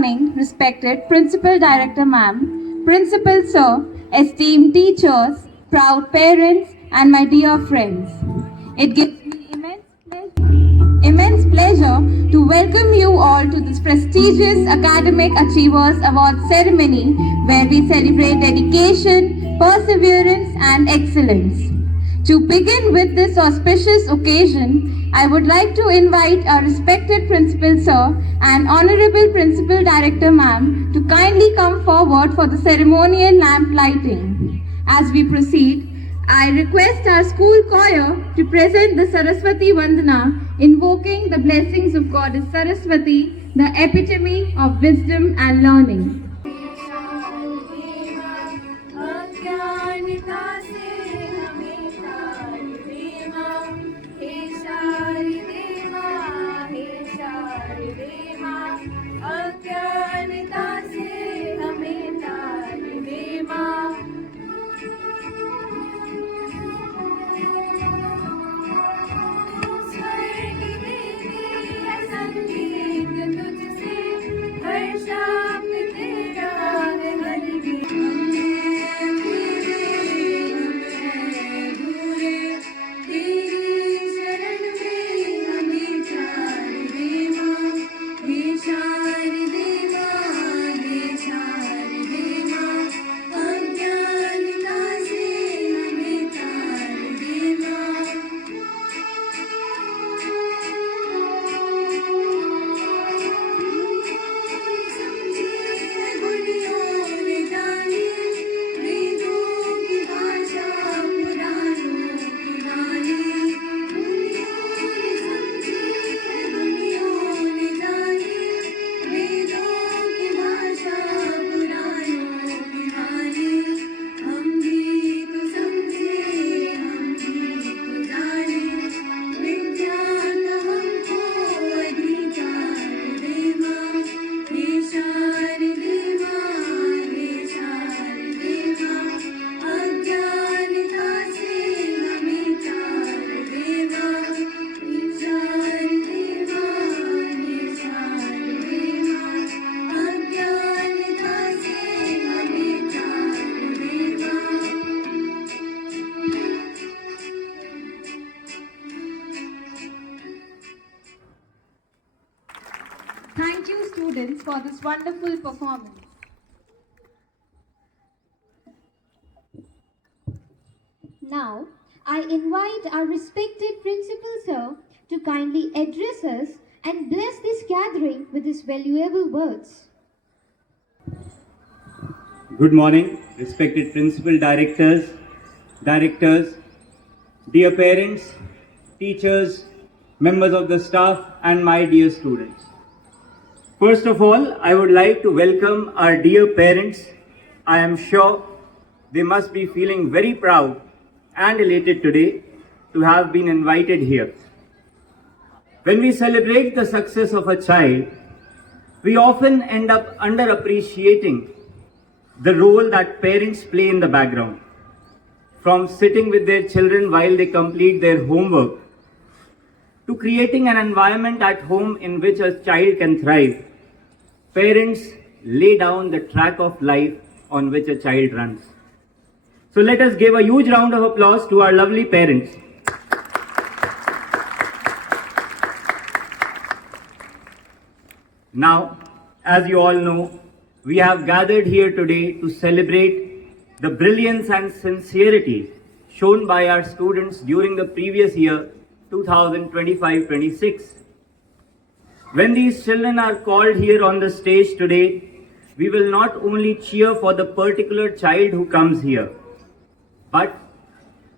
morning, respected Principal Director Ma'am, Principal Sir, esteemed teachers, proud parents, and my dear friends. It gives me immense pleasure to welcome you all to this prestigious Academic Achievers Award ceremony where we celebrate dedication, perseverance, and excellence. To begin with this auspicious occasion, I would like to invite our respected Principal Sir and Honorable Principal Director Ma'am to kindly come forward for the ceremonial lamp lighting. As we proceed, I request our school choir to present the Saraswati Vandana, invoking the blessings of Goddess Saraswati, the epitome of wisdom and learning. Thank you, students, for this wonderful performance. Now, I invite our respected Principal Sir to kindly address us and bless this gathering with his valuable words. Good morning, respected Principal Directors, dear parents, teachers, members of the staff, and my dear students. First of all, I would like to welcome our dear parents. I am sure they must be feeling very proud and elated today to have been invited here. When we celebrate the success of a child, we often end up underappreciating the role that parents play in the background. From sitting with their children while they complete their homework, to creating an environment at home in which a child can thrive, parents lay down the track of life on which a child runs. So let us give a huge round of applause to our lovely parents. Now, as you all know, we have gathered here today to celebrate the brilliance and sincerity shown by our students during the previous year, 2025-26. When these children are called here on the stage today, we will not only cheer for the particular child who comes here, but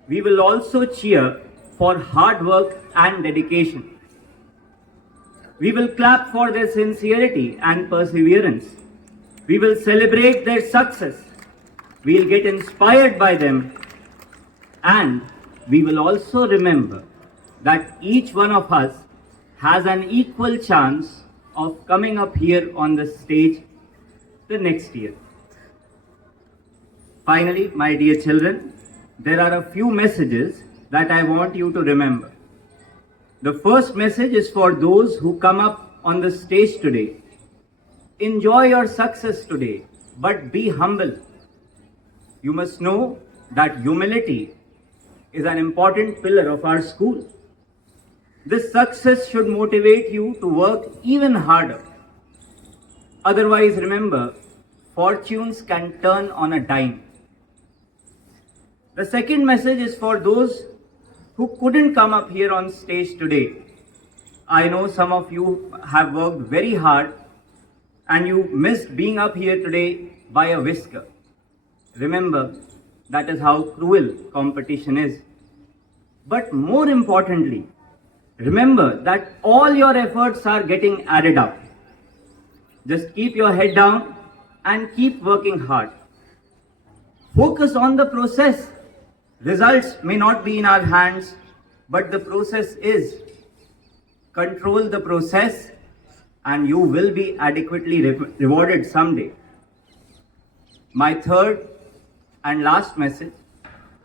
we will also cheer for hard work and dedication. We will clap for their sincerity and perseverance. We will celebrate their success. We will get inspired by them. And we will also remember that each one of us has an equal chance of coming up here on the stage the next year. Finally, my dear children, there are a few messages that I want you to remember. The first message is for those who come up on the stage today. enjoy your success today, but be humble. You must know that humility is an important pillar of our school. This success should motivate you to work even harder. Otherwise, remember, fortunes can turn on a dime. The second message is for those who couldn't come up here on stage today. I know some of you have worked very hard and you missed being up here today by a whisker. Remember, that is how cruel competition is. But more importantly, remember that all your efforts are getting added up. Just keep your head down and keep working hard. Focus on the process. Results may not be in our hands, but the process is. Control the process and you will be adequately rewarded someday. My third and last message,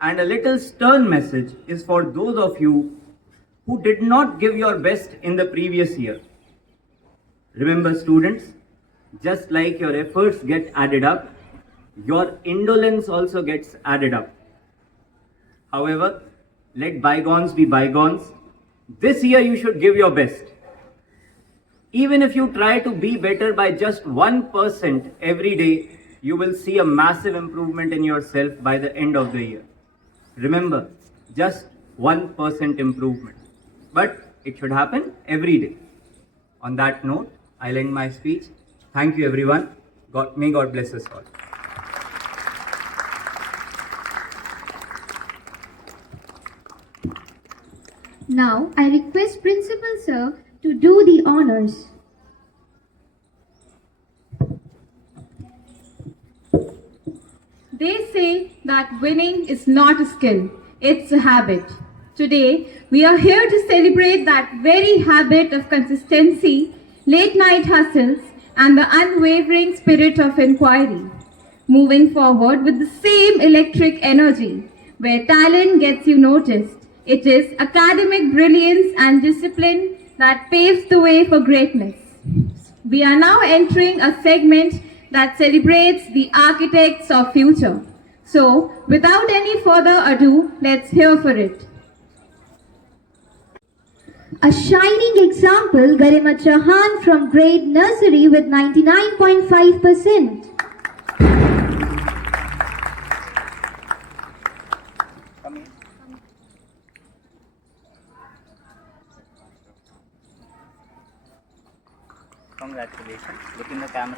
and a little stern message, is for those of you who did not give your best in the previous year. Remember, students, just like your efforts get added up, your indolence also gets added up. However, let bygones be bygones. This year you should give your best. Even if you try to be better by just 1% every day, you will see a massive improvement in yourself by the end of the year. Remember, just 1% improvement. But it should happen every day. On that note, I'll end my speech. Thank you, everyone. May God bless us all. Now, I request Principal Sir to do the honors. They say that winning is not a skill, it's a habit. Today, we are here to celebrate that very habit of consistency, late night hustles, and the unwavering spirit of inquiry. Moving forward with the same electric energy, where talent gets you noticed. It is academic brilliance and discipline that paves the way for greatness. We are now entering a segment that celebrates the architects of future. So, without any further ado, let's hear for it. A shining example, Garima Chauhan from grade nursery with 99.5%. Congratulations. Look in the camera.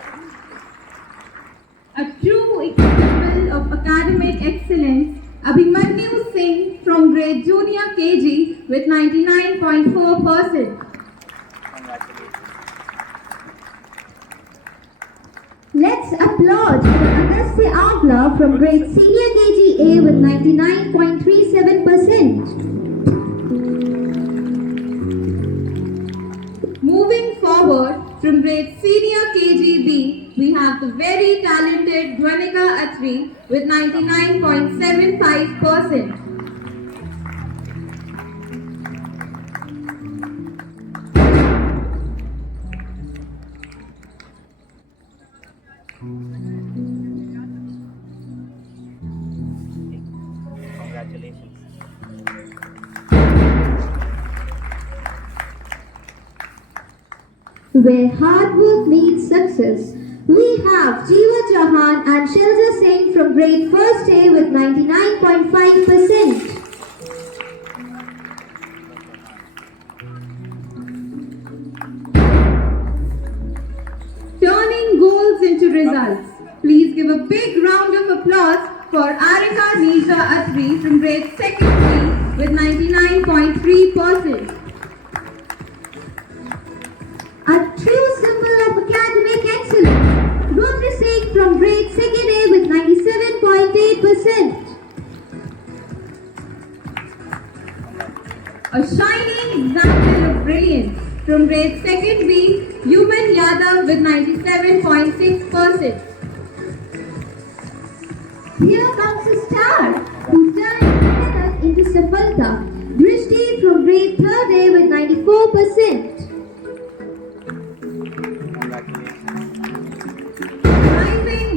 A true example of academic excellence, Abhimanyu Singh from grade junior KG with 99.4%. Congratulations. Let's applaud for Agastya Agla from grade senior KG A with 99.37%. Moving forward from grade senior KGB, we have the very talented Dhwanika Atri with 99.75%. Congratulations. Where hard work meets success, we have Jeeva Chauhan and Shilja Singh from grade 1st A with 99.5%. Turning goals into results. Please give a big round of applause for Arika Nisha Atri from grade 2nd B with 99.3%. A true symbol of academic excellence, Rudra Singh from grade 2nd A with 97.8%. A shining example of brilliance from grade 2nd B, Yuman Yadav with 97.6%. Here comes a star who turned mehnat into Safalta, Drishti from grade 3rd A with 94%. Congratulations.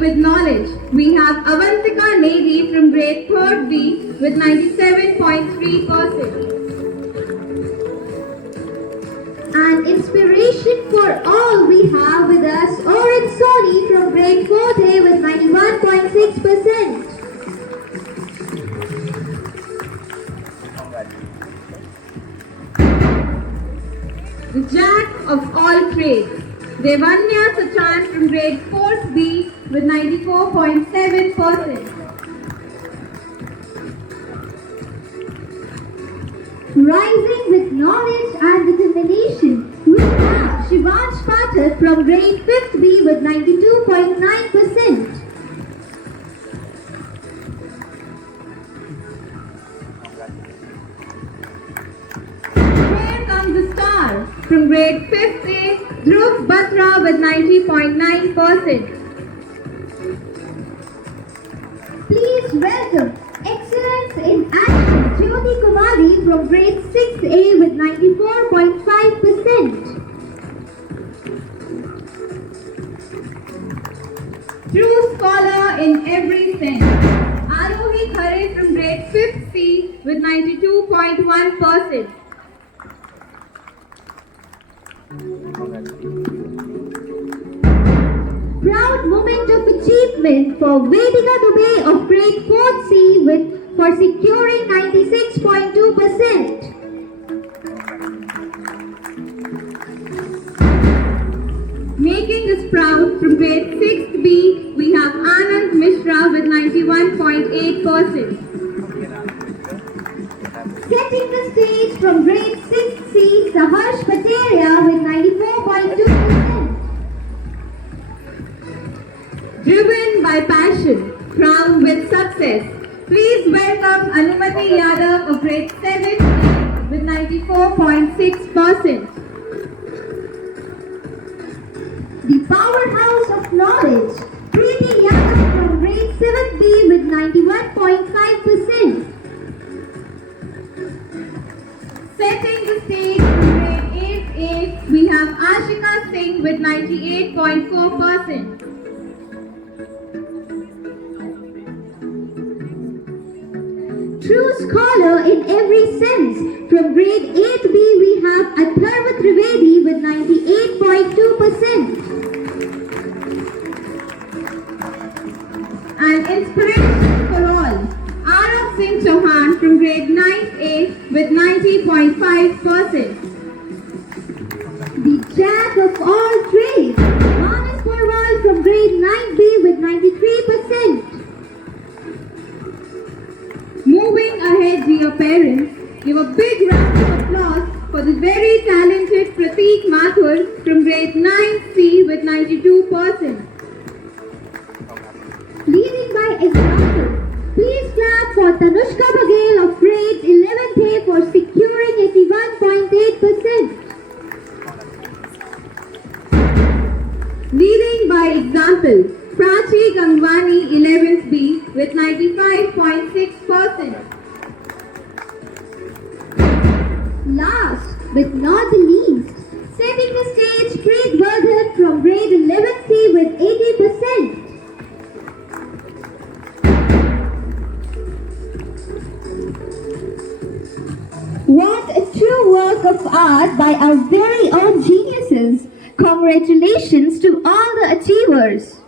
with knowledge, we have Avantika Negi from grade 3rd B with 97.3%. And inspiration for all, we have with us Oren Soni from grade 4th A with 91.6%. The jack of all trades, Devanya Sachan from grade 4th B with 94.7%. Rising with knowledge and determination, we have Shivansh Pathak from grade 5th B with 92.9%. Here comes the star from grade 5th A, Dhruv Batra with 90.9%. Please welcome Excellence in Action Jyoti Kumari from grade 6th A with 94.5%. True scholar in every sense, Arohi Khare from grade 5th C with 92.1%. Proud moment of achievement for Vedika Dubey of grade 4th C for securing 96.2%. Making us proud from grade 6th B, we have Anand Mishra with 91.8%. Setting the stage from grade 6th C, Saharsh Pateria with 94.2%. Driven by passion, crowned with success, please welcome Anumati Yadav of grade 7 with 94.6%. The powerhouse of knowledge, Preeti Yadav from grade 7th B with 91.5%. Setting the stage from grade 8th A, we have Ashika Singh with 98.4%. True scholar in every sense. From grade 8B we have Atharva Trivedi with 98.2%. And inspiration for all, Arav Singh Chauhan from grade 9th A with 90.5%. The jack of all trades, Manas Porwal from grade 9B with 93%. Moving ahead, dear parents, give a big round of applause for the very talented Prateek Mathur from grade 9C with 92%. Leading by example, please clap for Tanushka Baghel of grade 11th A for securing 81.8%. Leading by example, Prachi Gangwani 11th B with 95.6%. Last but not the least, setting the stage, Preet Vardhan from grade 11th C with 80%. What a true work of art by our very own geniuses. Congratulations to all the achievers.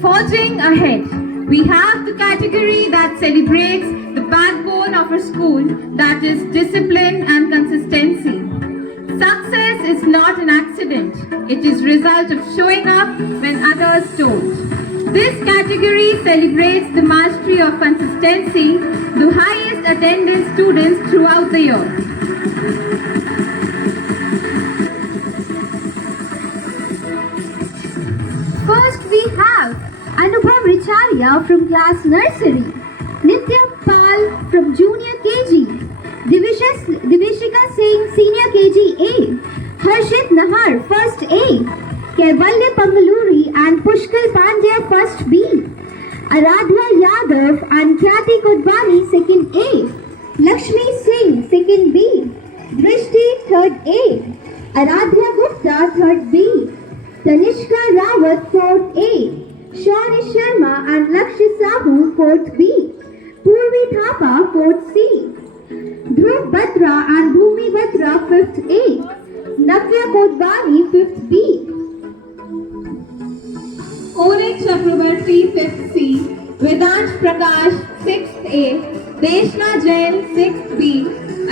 Forging ahead, we have the category that celebrates the backbone of our school, that is discipline and consistency. Success is not an accident. It is result of showing up when others don't. This category celebrates the mastery of consistency, the highest attendance students throughout the year. First we have Anubhav Richarya from class nursery, Nitya Pal from junior KG, Divishika Singh senior KG A, Harshit Nahar first A, Kaivalya Pangaluri and Pushkal Pandya first B, Aradhya Yadav and Khyati Kudbani second A, Lakshmi Singh second B, Drishti third A, Aradhya Gupta third B, Tanishka Rawat, 4th A. Shawnee Sharma and Lakshya Sahu, 4th B. Purvi Thapa, 4th C. Dhruv Batra and Bhumi Batra, 5th A. Navya Kodbani, 5th B. Orik Chakrabarti, 5th C. Vedant Prakash, 6th A. Deshna Jain, 6th B.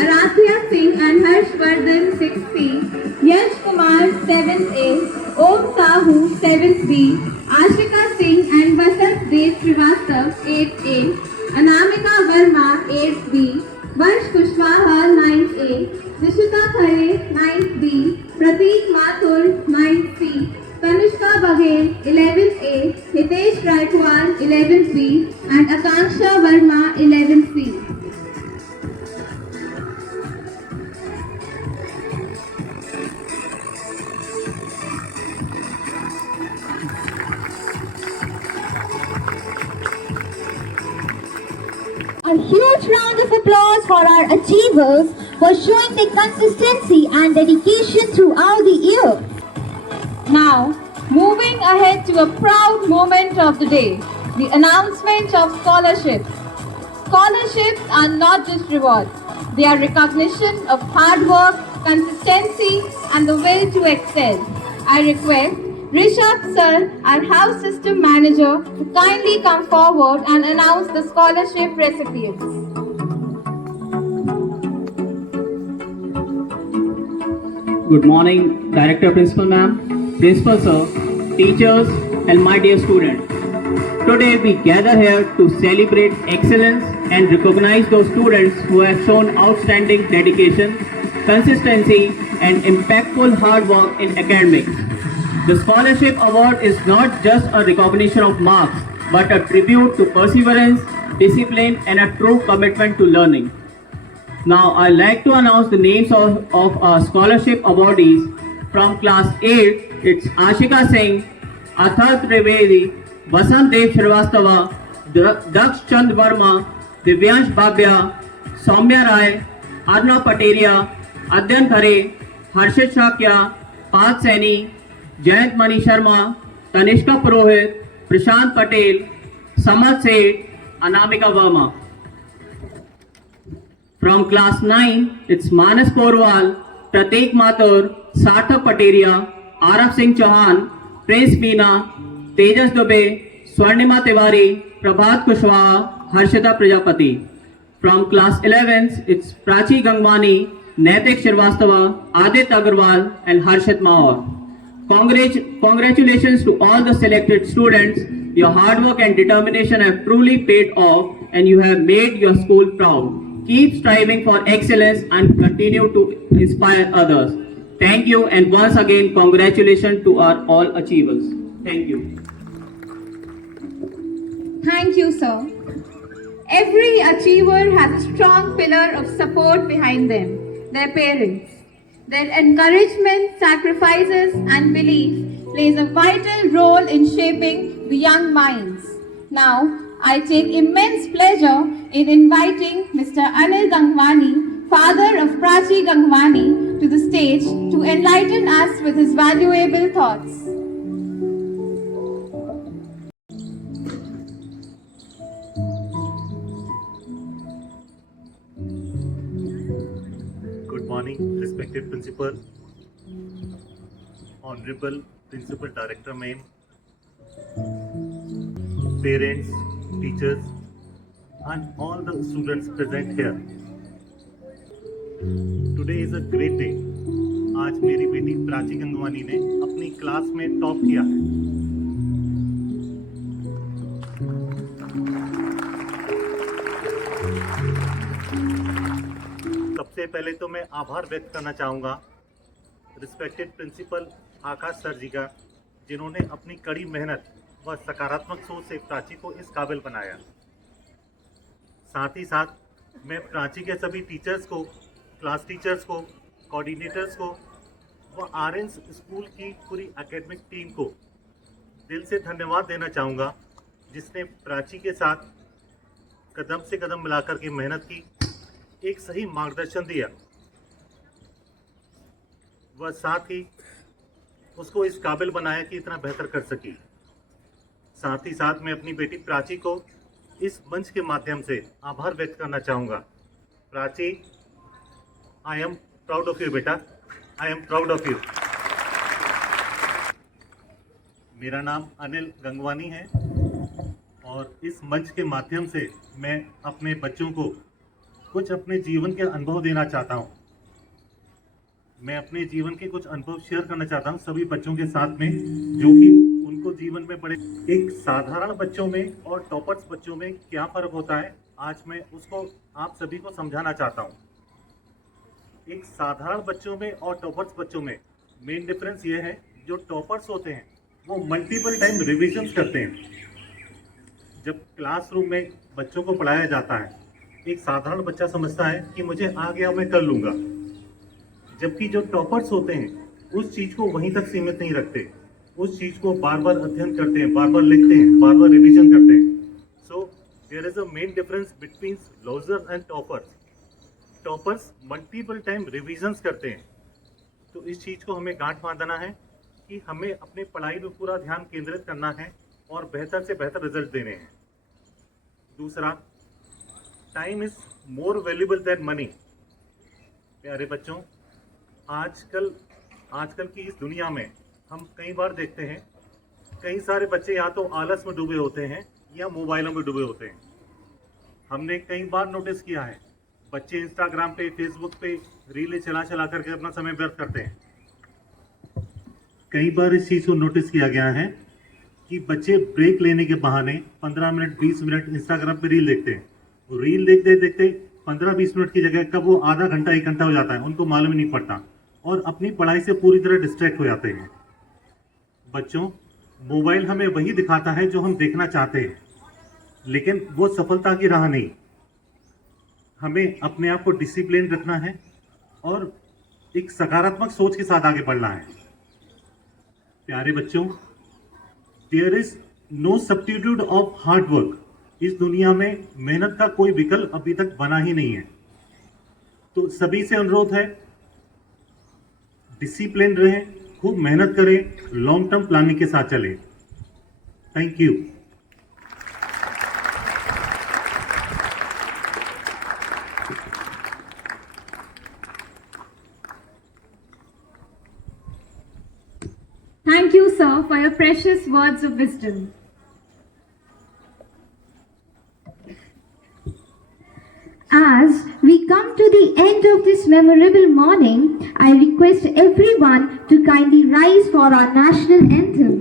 Aradhya Singh and Harshvardhan, 6th C. Yash Kumar, 7th A. Om Sahu, 7th B. Ashika Singh and Vasant Dev Srivastav, 8th A. Anamika Verma, 8th B. Vansh Kushwaha, 9th A. Vishita Khare, 9th B. Prateek Mathur, 9th C. Tanushka Baghel, 11th A. Hitesh Raikwal, 11th B. And Akanksha Verma, 11th C. A huge round of applause for our achievers for showing their consistency and dedication throughout the year. Now, moving ahead to a proud moment of the day, the announcement of scholarships. Scholarships are not just rewards, they are recognition of hard work, consistency, and the will to excel. I request Rishabh Sir, our house system manager, to kindly come forward and announce the scholarship recipients. Good morning, Director Principal Ma'am, Principal Sir, teachers, and my dear students. Today we gather here to celebrate excellence and recognize those students who have shown outstanding dedication, consistency, and impactful hard work in academics. The Scholarship Award is not just a recognition of marks, but a tribute to perseverance, discipline, and a true commitment to learning. Now, I'd like to announce the names of our scholarship awardees. From class 8, it's Ashika Singh, Athar Trivedi, Vasant Dev Shrivastava, Daksh Chand Verma, Divyansh Babya, Soumya Rai, Arnav Pateria, Adyan Khare, Harshit Shakya, Path Saini, Jayant Mani Sharma, Tanishka Purohit, Prashant Patel, Samat Seth, Anamika Verma. From class 9, it's Manas Porwal, Prateek Mathur, Sarthak Pateria, Arav Singh Chauhan, Prince Meena, Tejas Dubey, Swarnima Tiwari, Prabhat Kushwaha, Harshita Prajapati. From class 11, it's Prachi Gangwani, Naitik Shrivastava, Adit Agarwal, and Harshit Mahar. Congratulations to all the selected students. Your hard work and determination have truly paid off, and you have made your school proud. Keep striving for excellence and continue to inspire others. Thank you, and once again, congratulations to our all achievers. Thank you. Thank you, sir. Every achiever has a strong pillar of support behind them, their parents. Their encouragement, sacrifices, and belief plays a vital role in shaping the young minds. Now, I take immense pleasure in inviting Mr. Anil Gangwani, father of Prachi Gangwani, to the stage to enlighten us with his valuable thoughts. Good morning, respected Principal, Honorable Principal Director Ma'am, parents, teachers, and all the students present here. Today is a great day. आज मेरी बेटी प्राची गंगवानी ने अपनी class में top किया है। सबसे पहले तो मैं आभार व्यक्त करना चाहूँगा रिस्पेक्टेड प्रिंसिपल आकाश सर जी का, जिन्होंने अपनी कड़ी मेहनत व सकारात्मक सोच से प्राची को इस काबिल बनाया। साथ ही साथ मैं प्राची के सभी टीचर्स को, क्लास टीचर्स को, कोऑर्डिनेटर्स को व आरएनस स्कूल की पूरी एकेडमिक टीम को दिल से धन्यवाद देना चाहूँगा, जिसने प्राची के साथ कदम से कदम मिलाकर के मेहनत की, एक सही मार्गदर्शन दिया व साथ ही उसको इस काबिल बनाया कि इतना बेहतर कर सकी। साथ ही साथ मैं अपनी बेटी प्राची को इस मंच के माध्यम से आभार व्यक्त करना चाहूँगा। Prachi, I am proud of you बेटा, I am proud of you. मेरा नाम अनिल गंगवानी है और इस मंच के माध्यम से मैं अपने बच्चों को कुछ अपने जीवन के अनुभव देना चाहता हूँ। मैं अपने जीवन के कुछ अनुभव शेयर करना चाहता हूँ सभी बच्चों के साथ में, जो कि उनको जीवन में बड़े एक साधारण बच्चों में और टॉपर्स बच्चों में क्या फ़र्क होता है, आज मैं उसको आप सभी को समझाना चाहता हूँ। एक साधारण बच्चों में और टॉपर्स बच्चों में मेन डिफरेंस ये है, जो टॉपर्स होते हैं वो मल्टीपल टाइम रिविजन्स करते हैं। जब क्लासरूम में बच्चों को पढ़ाया जाता है, एक साधारण बच्चा समझता है कि मुझे आ गया, मैं कर लूँगा, जबकि जो टॉपर्स होते हैं उस चीज़ को वहीं तक सीमित नहीं रखते, उस चीज़ को बार बार अध्ययन करते हैं, बार बार लिखते हैं, बार बार रिविजन करते हैं। So there is a main difference between loser and toppers. Toppers multiple time revisions करते हैं, तो इस चीज़ को हमें गांठ बांधना है कि हमें अपनी पढ़ाई में पूरा ध्यान केंद्रित करना है और बेहतर से बेहतर रिजल्ट देने हैं। दूसरा, time is more valuable then money. प्यारे बच्चों, आजकल की इस दुनिया में हम कई बार देखते हैं कई सारे बच्चे या तो आलस में डूबे होते हैं या मोबाइलों में डूबे होते हैं। हमने कई बार नोटिस किया है बच्चे इंस्टाग्राम पे, फेसबुक पे रीलें चला करके अपना समय व्यर्थ करते हैं। कई बार इस चीज़ को नोटिस किया गया है कि बच्चे ब्रेक लेने के बहाने 15 मिनट 20 मिनट इंस्टाग्राम पे रील देखते हैं। रील देखते देखते 15-20 मिनट की जगह कब वो आधा घंटा 1 घंटा हो जाता है, उनको मालूम ही नहीं पड़ता और अपनी पढ़ाई से पूरी तरह डिस्ट्रैक्ट हो जाते हैं। बच्चों, मोबाइल हमें वही दिखाता है जो हम देखना चाहते हैं, लेकिन वो सफलता की राह नहीं। हमें अपने आप को डिसिप्लिन रखना है और एक सकारात्मक सोच के साथ आगे बढ़ना है। प्यारे बच्चों, there is no substitute of hard work. इस दुनिया में मेहनत का कोई विकल्प अभी तक बना ही नहीं है। तो सभी से अनुरोध है, डिसिप्लिन रहें, खूब मेहनत करें, लॉन्ग टर्म प्लानिंग के साथ चलें। Thank you. Thank you, sir, for your precious words of wisdom. As we come to the end of this memorable morning, I request everyone to kindly rise for our national anthem.